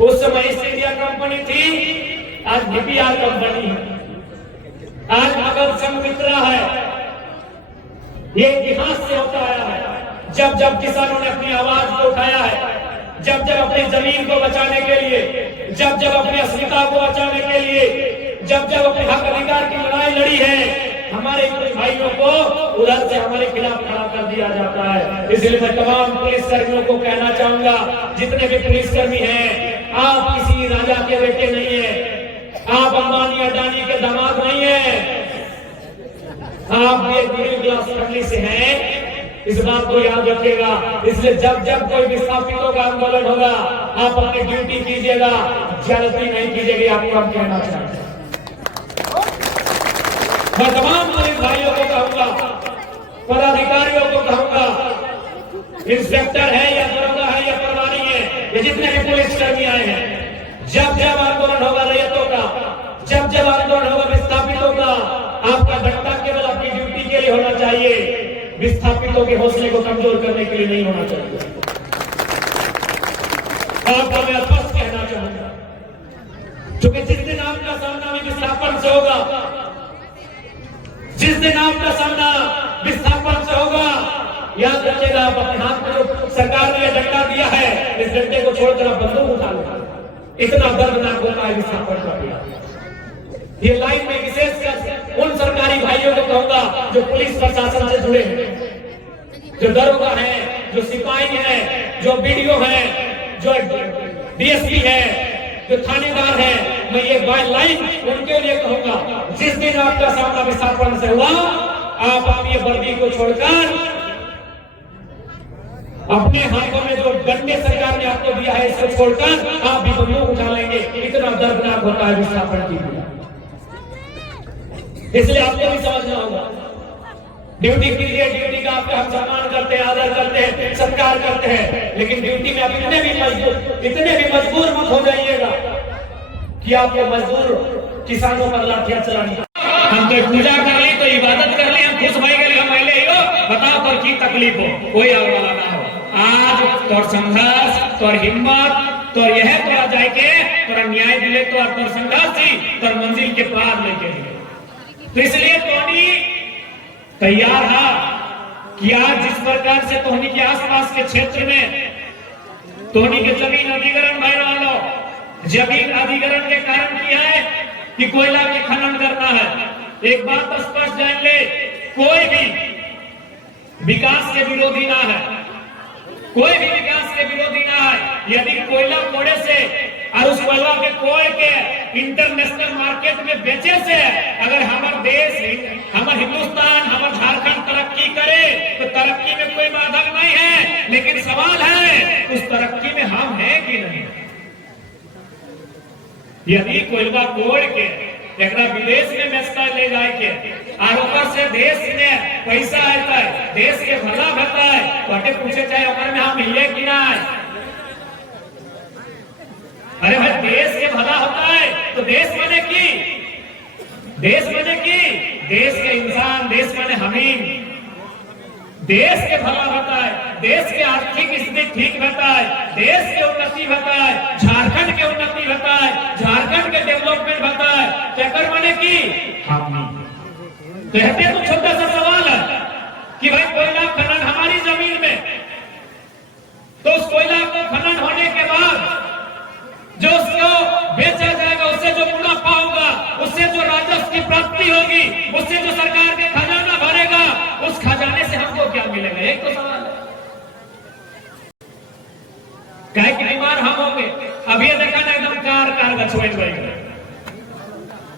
उस समय east India company थी, आज डीपीआर कंपनी है, आज नगर संघमित्रा है। ये इतिहास से होता आया है। जब जब किसानों ने अपनी आवाज को उठाया है, जब जब अपनी जमीन को बचाने के लिए, जब जब अपनी अस्मिता को बचाने के लिए, जब जब अपने हक अधिकार की लड़ाई लड़ी है, हमारे कुछ भाइयों को उधर से हमारे खिलाफ खड़ा कर दिया जाता है। इसलिए मैं तमाम पुलिस कर्मियों को कहना चाहूंगा, जितने भी पुलिसकर्मी हैं, आप किसी राजा के बेटे नहीं है, आप अंबानी अडानी के दामाद नहीं है, आप ये मिडिल क्लास फैमिली से हैं, इस बात को याद रखिएगा। इसलिए जब जब कोई विस्थापितों का आंदोलन होगा, आप अपनी ड्यूटी कीजिएगा, जल्दी नहीं कीजिएगा। आपको हम कहना चाहते हैं, मैं तमाम पुलिस भाइयों को कहूंगा, पदाधिकारियों को कहूंगा, इंस्पेक्टर है या दरोगा है या प्रभारी है, ये जितने भी पुलिसकर्मी आए हैं, जब जब आंदोलन होगा रैयतों का, जब जब आंदोलन होगा विस्थापितों का, आपका घंटा केवल अपनी ड्यूटी के लिए होना चाहिए, विस्थापितों के हौसले को कमजोर करने के लिए नहीं होना चाहिए। आपको मैं स्पष्ट कहना चाहूंगा, क्योंकि जिस दिन आपका सामना में विस्थापन से होगा, जिस दिन आपका सामना विस्थापन से होगा, याद रखिएगा, आप अपने हाथ में जो सरकार ने डंडा दिया है, इस डंडे को छोड़कर आप बंदूक उठा लो। इतना दर्दनाक होता है विस्थापन का पीड़ा। ये लाइन में विशेषकर उन सरकारी भाइयों को कहूंगा जो पुलिस प्रशासन से जुड़े हैं, जो दरोगा है, जो सिपाही है, जो बीडीओ है, जो डीएसपी है, जो थानेदार है, मैं ये लाइन उनके लिए कहूंगा, जिस दिन आपका सामना विस्थापन से हुआ, आप ये वर्दी को छोड़कर अपने हाथों में जो डंडे सरकार ने आपको दिया है, इसको छोड़कर आप भी बंदूक उठा लेंगे। इतना दर्दनाक होता है विस्थापन की पीड़ा। इसलिए आपको भी समझना होगा, ड्यूटी कीजिए, ड्यूटी का आपका हम सम्मान करते हैं, आदर करते हैं, सत्कार करते हैं, लेकिन ड्यूटी में आप इतने भी मजबूर मत हो जाइएगा कि आपको मजदूर किसानों पर लाठियां चलानी। हम तो पूजा कर ली, तो इबादत कर ली, हम खुश भाई गए, हम पहले ही हो बताओ पर की तकलीफ हो, कोई आगे वाला ना हो। आज तोर संघर्ष, तोर हिम्मत, तो यह तोरा जाए के तोरा न्याय दिले, तोर संघर्ष ही तोर मंजिल के पार लेके दिले। तो इसलिए टोनी तैयार है कि आज जिस प्रकार से टोनी के आसपास के क्षेत्र में टोनी के जमीन अधिग्रहण भय रहा, जमीन अधिग्रहण के कारण किया है कि कोयला के खनन करना है। एक बात स्पष्ट जान ले, कोई भी विकास के विरोधी ना है, कोई भी विकास के विरोधी ना है। यदि कोयला कोड़े से और उस कोयला के कोड़ के इंटरनेशनल मार्केट में बेचे से अगर हमारा देश, हमारा हिंदुस्तान, हमारा झारखंड तरक्की करे, तो तरक्की में कोई बाधक नहीं है। लेकिन सवाल है उस तरक्की में हम हैं कि नहीं। यदि कोयला कोड़ के एक विदेश में बेचता ले जाए के और ऊपर से देश में पैसा आता है, देश के भला होता है, तो पूछे चाहे ऊपर में हम मिले कि ना। अरे भाई देश के भला होता है तो देश बने की, देश बने की, देश के इंसान, देश बने हमीन, देश के भला होता है, देश के आर्थिक स्थिति ठीक होता है, देश के उन्नति होता है, झारखंड के उन्नति होता है, झारखंड के डेवलपमेंट होता है। चक्कर बने की हम कहते तो छोटा सा सवाल है कि भाई कोयला खनन हमारी जमीन में, तो उस कोयला को खनन होने के बाद जो उसको बेचा जाएगा, उससे जो मुनाफा होगा, उससे जो राजस्व की प्राप्ति होगी, उससे जो सरकार के खजाना भरेगा, उस खजाने से हमको क्या मिलेगा? एक तो सवाल है। कहे कि बीमार हम होंगे। अब ये देखा ना एकदम कार गछुआन भाई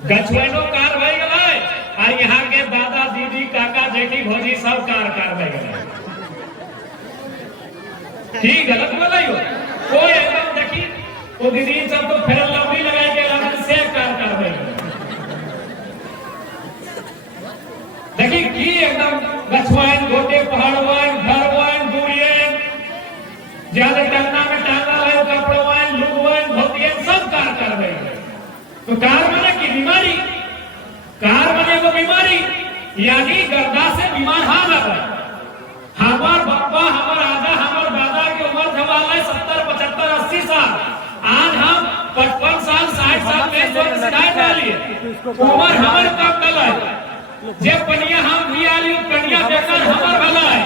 गछुआनो कार भाई गए, और यहाँ के दादा दीदी काका जेठी भौजी सब कार भाई गए। ठीक गलत बोला ही हो कोई एकदम देखी वो दीदी सब तो फेर लंबी लगाई के लगन से कार भाई देखी की एकदम गछुआन, गोटे पहाड़वान, घरवान, दूरियन, ज्यादा टंगना में टांगा है, कपड़वान, लुगवान, भोतियन सब कार भाई। तो कार बने की बीमारी, कार बने वो बीमारी, यानी गर्दा से बीमार हम है। हमार बापा, हमार आदा, हमार दादा की उम्र जवाल है 70, 75, 80 साल। आज हम 55 साल 60 साल में सिधार डालिए उमर हमर कम डला जे पनिया हम बियाली पनिया बेकार हमर भला है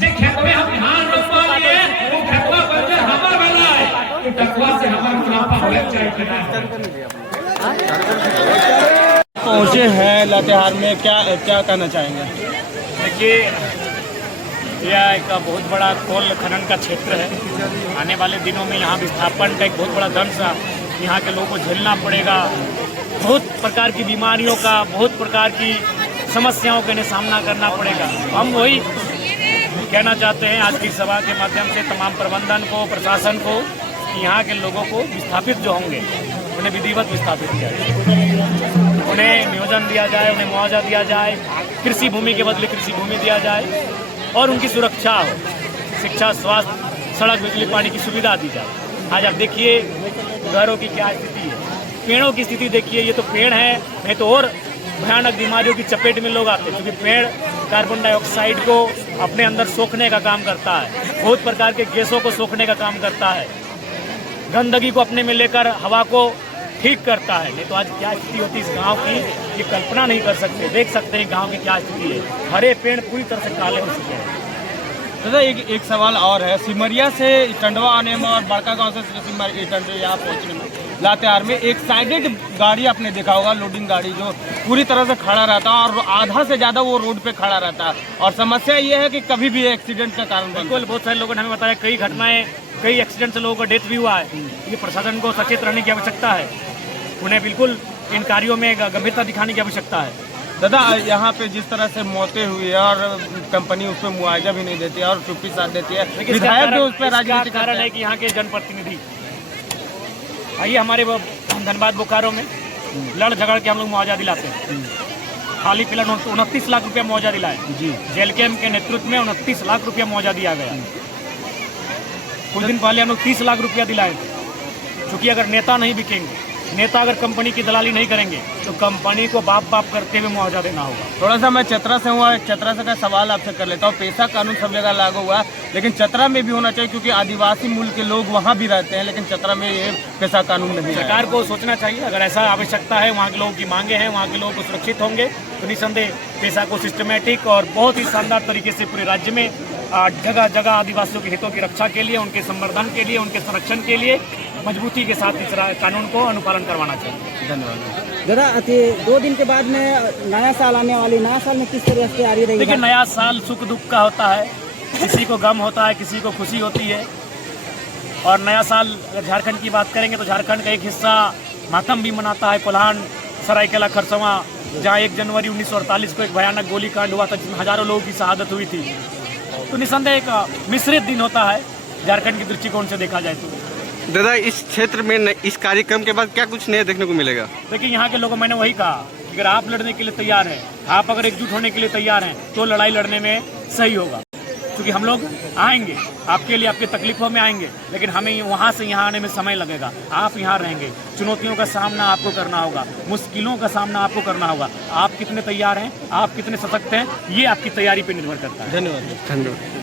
जे खेत में हम धान रोपा लिए वो खेतवा बंजर हमर भला है तो टकवा से हमर मुनाफा होए चाहिए। पहुंचे हैं लातेहार में, क्या कहना चाहेंगे? देखिए, यह एक बहुत बड़ा कोल खनन का क्षेत्र है। आने वाले दिनों में यहाँ विस्थापन का एक बहुत बड़ा दंश यहाँ के लोगों को झेलना पड़ेगा। बहुत प्रकार की बीमारियों का, बहुत प्रकार की समस्याओं का सामना करना पड़ेगा। हम वही कहना चाहते हैं आज की सभा के माध्यम से तमाम प्रबंधन को, प्रशासन को, कि यहाँ के लोगों को विस्थापित जो होंगे उन्हें विधिवत विस्थापित किया जाए, उन्हें नियोजन दिया जाए, उन्हें मुआवजा दिया जाए, कृषि भूमि के बदले कृषि भूमि दिया जाए और उनकी सुरक्षा हो, शिक्षा, स्वास्थ्य, सड़क, बिजली, पानी की सुविधा दी जाए। आज आप देखिए घरों की क्या स्थिति है, पेड़ों की स्थिति देखिए। ये तो पेड़ है, नहीं तो और भयानक बीमारियों की चपेट में लोग आते हैं, क्योंकि पेड़ कार्बन डाइऑक्साइड को अपने अंदर सोखने का काम करता है, बहुत प्रकार के गैसों को सोखने का काम करता है, गंदगी को अपने में लेकर हवा को ठीक करता है। नहीं तो आज क्या स्थिति होती है इस गांव की, ये कल्पना नहीं कर सकते। देख सकते हैं गांव की क्या स्थिति है, हरे पेड़ पूरी तरह से काले हो चुके हैं। दादा एक सवाल और है, सिमरिया से टंडवा आने में और बड़का गांव से सिमरिया यहाँ पहुँचने में लातेहार में एक साइडेड गाड़ी आपने देखा होगा, लोडिंग गाड़ी जो पूरी तरह से खड़ा रहता है और आधा से ज़्यादा वो रोड पे खड़ा रहता है और समस्या ये है कि कभी भी एक्सीडेंट का कारण बिल्कुल, बहुत सारे लोगों ने हमें बताया कई घटनाएं, कई एक्सीडेंट से लोगों का डेथ भी हुआ है। ये प्रशासन को सचेत रहने की आवश्यकता है, उन्हें बिल्कुल इन कार्यों में गंभीरता दिखाने की आवश्यकता है। दादा यहाँ पे जिस तरह से मौतें हुई है और कंपनी उस पर मुआवजा भी नहीं देती है और चुप्पी साथ देती है, विधायक भी उस पर राजनीति कारण है कि यहाँ के जनप्रतिनिधि आइए हमारे धनबाद बोकारो में लड़ झगड़ के हम लोग मुआवजा दिलाते हैं। हाल ही फिलहाल 29 लाख रुपया मुआवजा दिलाए जी, जेल कैम्प के नेतृत्व में 29 लाख रुपया मुआवजा दिया गया। कुछ दिन पहले हम लोग 30 लाख रुपया दिलाए थे, क्योंकि अगर नेता नहीं बिकेंगे, नेता अगर कंपनी की दलाली नहीं करेंगे तो कंपनी को बाप बाप करते हुए मुआवजा देना होगा। थोड़ा सा मैं चतरा से हुआ, चतरा से का सवाल आपसे कर लेता हूँ। पैसा कानून सब जगह लागू हुआ है, लेकिन चतरा में भी होना चाहिए, क्योंकि आदिवासी मूल के लोग वहाँ भी रहते हैं, लेकिन चतरा में ये पैसा कानून नहीं है। सरकार को सोचना चाहिए, अगर ऐसा आवश्यकता है, वहाँ के लोगों की मांगे हैं, वहाँ के लोगों को सुरक्षित होंगे तो निसंदेह पैसा को सिस्टमेटिक और बहुत ही शानदार तरीके से पूरे राज्य में जगह जगह आदिवासियों के हितों की रक्षा के लिए, उनके संवर्धन के लिए, उनके संरक्षण के लिए मजबूती के साथ इस कानून को अनुपालन करवाना चाहिए। धन्यवाद। दादा 2 दिन के बाद में नया साल आने वाली, नया साल में किस तरह से तैयारी रहेगी? देखिए, नया साल सुख दुख का होता है, किसी को गम होता है, किसी को खुशी होती है। और नया साल अगर झारखंड की बात करेंगे तो झारखंड का एक हिस्सा मातम भी मनाता है। कोल्हान, सरायकेला, खरसवां, जहाँ 1 जनवरी 1948 को एक भयानक गोलीकांड हुआ था जिसमें हजारों लोगों की शहादत हुई थी। तो निसंदेह एक मिश्रित दिन होता है झारखंड के दृष्टिकोण से देखा जाए तो। दादा इस क्षेत्र में इस कार्यक्रम के बाद क्या कुछ नया देखने को मिलेगा? देखिए, यहाँ के लोगों, मैंने वही कहा, अगर आप लड़ने के लिए तैयार हैं, आप अगर एकजुट होने के लिए तैयार हैं तो लड़ाई लड़ने में सही होगा। क्योंकि हम लोग आएंगे आपके लिए, आपकी तकलीफों में आएंगे, लेकिन हमें वहाँ से यहाँ आने में समय लगेगा। आप यहाँ रहेंगे, चुनौतियों का सामना आपको करना होगा, मुश्किलों का सामना आपको करना होगा। आप कितने तैयार हैं, आप कितने सशक्त हैं, ये आपकी तैयारी पर निर्भर करता है। धन्यवाद।